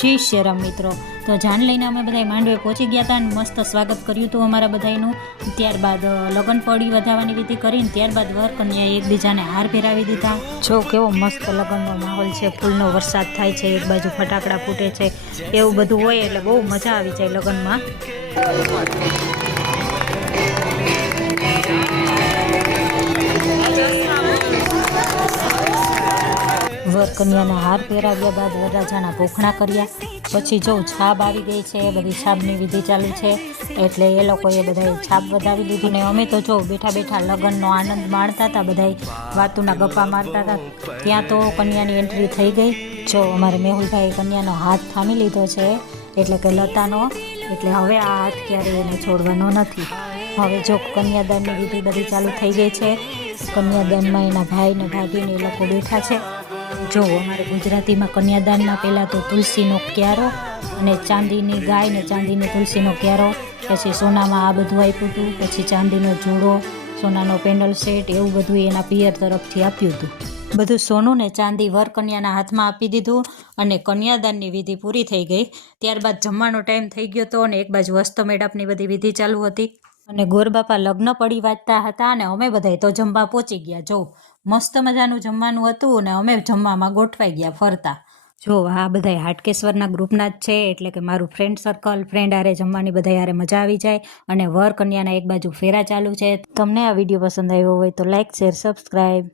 જય શ્રી રામ મિત્રો। તો જાન લઈને અમે બધા માંડવે પહોંચી ગયા હતા અને મસ્ત સ્વાગત કર્યું હતું અમારા બધાનું। ત્યારબાદ લગ્ન પડી વધાવવાની વિધિ કરીને ત્યારબાદ વર કન્યાએ એકબીજાને હાર પહેરાવી દીધા। જો કેવો મસ્ત લગ્નનો માહોલ છે, ફૂલનો વરસાદ થાય છે, એક બાજુ ફટાકડા ફૂટે છે, એવું બધું હોય એટલે બહુ મજા આવી જાય લગ્નમાં। વર કન્યાના હાર પહેરાવ્યા બાદ વરરાજાના ભોખણા કર્યા। પછી જો છાપ આવી ગઈ છે, બધી છાપની વિધિ ચાલુ છે એટલે એ લોકોએ બધાએ છાપ વધાવી લીધી ને અમે તો જો બેઠા બેઠા લગ્નનો આનંદ માણતા હતા, બધાએ વાતુના ગપ્પા મારતા હતા। ત્યાં તો કન્યાની એન્ટ્રી થઈ ગઈ। જો અમારે મેહુલભાઈ કન્યાનો હાથ થામી લીધો છે એટલે કે લતાનો, એટલે હવે આ હાથ ક્યારેય એને છોડવાનો નથી। હવે જો કન્યાદાનની વિધિ બધી ચાલુ થઈ ગઈ છે। કન્યાદાનમાં એના ભાઈ ને ભાભીને એ લોકો બેઠા છે। જો અમારે ગુજરાતીમાં કન્યાદાનમાં પહેલાં તો તુલસીનો ક્યારો અને ચાંદીની ગાય ને ચાંદીની તુલસીનો ક્યારો, પછી સોનામાં આ બધું આપ્યું હતું, પછી ચાંદીનો જુડો, સોનાનો પેન્ડલ સેટ, એવું બધું એના પિયર તરફથી આપ્યું હતું। બધું સોનું ને ચાંદી વર કન્યાના હાથમાં આપી દીધું અને કન્યાદાનની વિધિ પૂરી થઈ ગઈ। ત્યારબાદ જમવાનો ટાઈમ થઈ ગયો હતો અને એક બાજુ હસ્તમેળાપની બધી વિધિ ચાલુ હતી અને ગોરબાપા લગ્ન પડી વાંચતા હતા અને અમે બધાય તો જમવા પહોંચી ગયા। જો મસ્ત મજાનું જમવાનું હતું અને અમે જમવામાં ગોઠવાઈ ગયા ફરતા। જો આ બધાય હાટકેશ્વરના ગ્રુપના જ છે એટલે કે મારું ફ્રેન્ડ સર્કલ, ફ્રેન્ડ હારે જમવાની બધાય હારે મજા આવી જાય। અને વર કન્યાના એક બાજુ ફેરા ચાલુ છે। તમને આ વિડીયો પસંદ આવ્યો હોય તો લાઇક, શેર, સબસ્ક્રાઈબ।